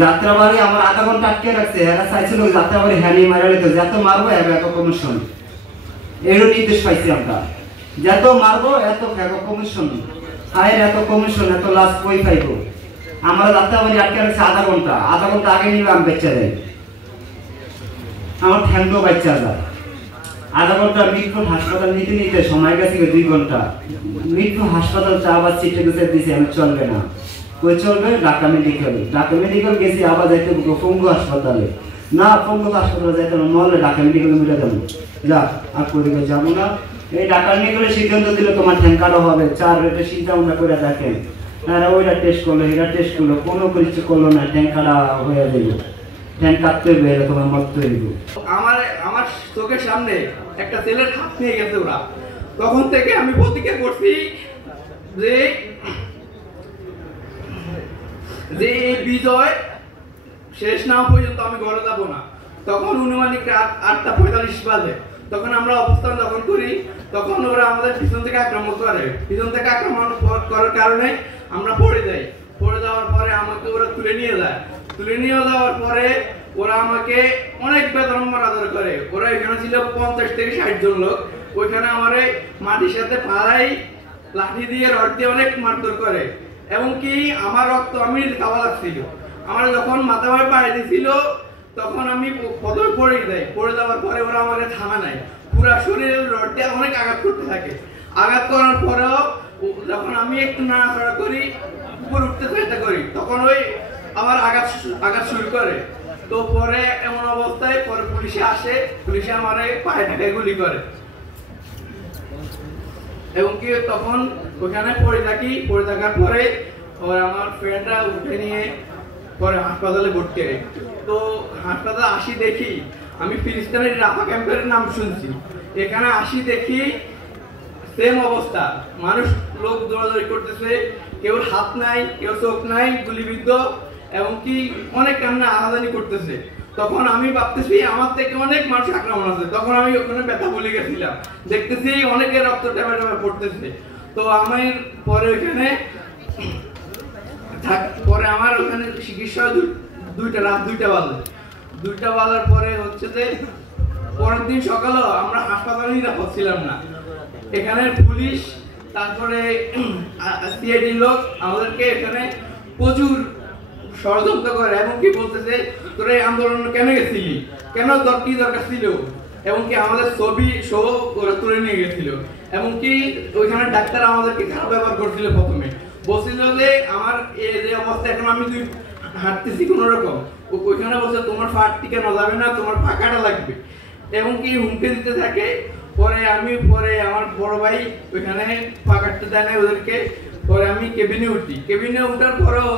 যাত্রাবাড়ি আমার আধা ঘন্টা আটকে রাখছে, এরা চাইছিল যাত্রাবাড়ি হ্যানি মারা নিতে, যত মারবো এত কমিশন, এরও নির্দেশ পাইছি আমরা, যত মারবো এত কমিশন, হায়ের এত কমিশন, এত লাশ কই পাইব। আমরা যাত্রাবাড়ি আটকে রাখছে আধা ঘন্টা আগে নিলে আমি বেচা দেয়, আমার ঠ্যাঙ্গো বাচ্চা যায়। আধা ঘন্টা মিটফুট হাসপাতাল নিতে নিতে সময় গেছে 2 ঘন্টা। মিটফুট হাসপাতাল আবার সিটে গুছে দিয়েছে, আমি চলবে না, কই চলবে ঢাকা মেডিকেল গেছি, আবার যাইতে পঙ্গু হাসপাতালে, না পঙ্গু হাসপাতালে যাইতে মহলে ঢাকা মেডিকেলে মিলে যাবো, যা আর কোদিকে যাবো না। এই ঢাকা মেডিকেলে সিদ্ধান্ত দিল তোমার ঠ্যাঙ্কারও হবে, 4 রেটে চিন্তা ভাবনা করে দেখেন, ওইটা টেস্ট করলো এটা টেস্ট করলো, কোনো কিছু করলো না, ট্যাঙ্কারা হয়ে যাইব, ট্যাঙ্ক কাটতে হবে, তোমার মত তৈরি। আমার চোখের সামনে একটা ছেলের হাত নিয়ে গেছে ওরা, তখন থেকে আমি প্রতিজ্ঞা করছি যে এই বিজয় শেষ না পর্যন্ত আমি ঘরে যাবো না। তখন অনুমানিক রাত 8:45 বাজে, তখন আমরা অবস্থান যখন করি, তখন ওরা আমাদের পিছন থেকে আক্রমণ করে, পিছন থেকে আক্রমণ করার কারণে আমরা পড়ে যাই। পড়ে যাওয়ার পরে আমাকে ওরা তুলে নিয়ে যাওয়ার পরে ওরা আমাকে অনেক বেদনা মারাধর করে। ওরা এখানে ছিল 50 থেকে 60 জন লোক, ওইখানে আমার মাটির সাথে পাড়াই লাঠি দিয়ে রড দিয়ে অনেক মারধর করে, এবং কি আমার রক্ত আমি খাওয়া লাগছিল। আমার যখন মাথা ভাই পায়ে দিয়েছিল তখন আমি প্রথমে পড়ে যাই, পড়ে যাওয়ার পরে ওরা আমাকে থামা নাই, পুরা শরীরের রড দিয়ে অনেক আঘাত করতে থাকে। আঘাত করার পরেও যখন আমি একটু নাড়াচাড়া করি, উপর উঠতে চেষ্টা করি, তখন ওই আবার আঘাত শুরু করে। তো পরে এমন অবস্থায় পরে পুলিশে আসে, পুলিশে আমার পায়ে ঢাকায় গুলি করে, এবং কি তখন ওখানে পড়ে থাকার পরে আমার ফ্রেন্ডরা উঠে নিয়ে পরে হাসপাতালে ভর্তি হয়। তো হাসপাতালে আসি দেখি, আমি ফিলিস্তিনের রাফা ক্যাম্পের নাম শুনছি, এখানে আসি দেখি সেম অবস্থা, মানুষ লোক দৌড়াদৌড়ি করতেছে, কেউ হাত নাই, কেউ চোখ নাই, গুলিবিদ্ধ, এবং কি অনেক কান্না আহাজানি করতেছে। তখন আমি ভাবতেছি আমার থেকে অনেক মানুষ আক্রমণ আছে, তখন আমি ওখানে ব্যথা বলে গেছিলাম, দেখতেছি অনেকের রক্ত টেপে টেপে পড়তেছে। তো আমি পরে ওইখানে আমার ওখানে চিকিৎসা রাত 2টা বাজার পরে হচ্ছে যে পরের দিন সকালেও আমরা হাসপাতালে নিরাপদ ছিলাম না। এখানে পুলিশ, তারপরে সিআইডি লোক আমাদেরকে এখানে প্রচুর ষড়যন্ত্র করে, এবং কি বলতেছে তোরা এই আন্দোলন কেন গেছিলি, কেন কি দরকার ছিল, এবং কি আমাদের ছবি সহ ওরা তুলে নিয়ে গেছিল, এবং কি ওইখানে ডাক্তার আমাদেরকে খারাপ ব্যবহার করছিল। প্রথমে বলছিল যে আমার যে অবস্থা এখন আমি হাঁটতেছি কোন রকম, ওইখানে বলছে তোমার ফাট টিকানো যাবে না, তোমার ফাঁকাটা লাগবে, এবং কি হুমকি দিতে থাকে। পরে আমার বড় ভাই ওইখানে ফাঁকাটা দেয় না ওদেরকে, পরে আমি কেবিনে উঠি, কেবিনে উঠার পরেও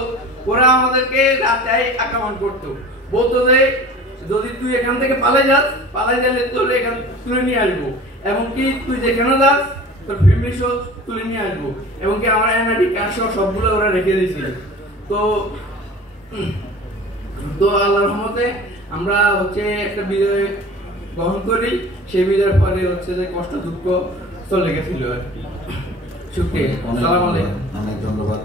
ওরা আমাদেরকে রাতে আক্রমণ করতো, বলতো যে যদি তুই এখান থেকে পালাই গেলে তোর এখান তুলে নিয়ে আসবো, এমনকি তুই যেখানে যাস তোর ফ্যামিলি সহ তুলে নিয়ে আসবো, এবং কি আমার এনআইডি কার্ড সহ সবগুলো ওরা রেখে দিয়েছিল। তো আল্লাহর রহমতে আমরা হচ্ছে একটা বিজয় গ্রহণ করি, সেই বিজয়ের পরে হচ্ছে যে কষ্ট দুঃখ চলে গেছিল আর কি। শুকরিয়া, আসসালামু আলাইকুম, অনেক ধন্যবাদ।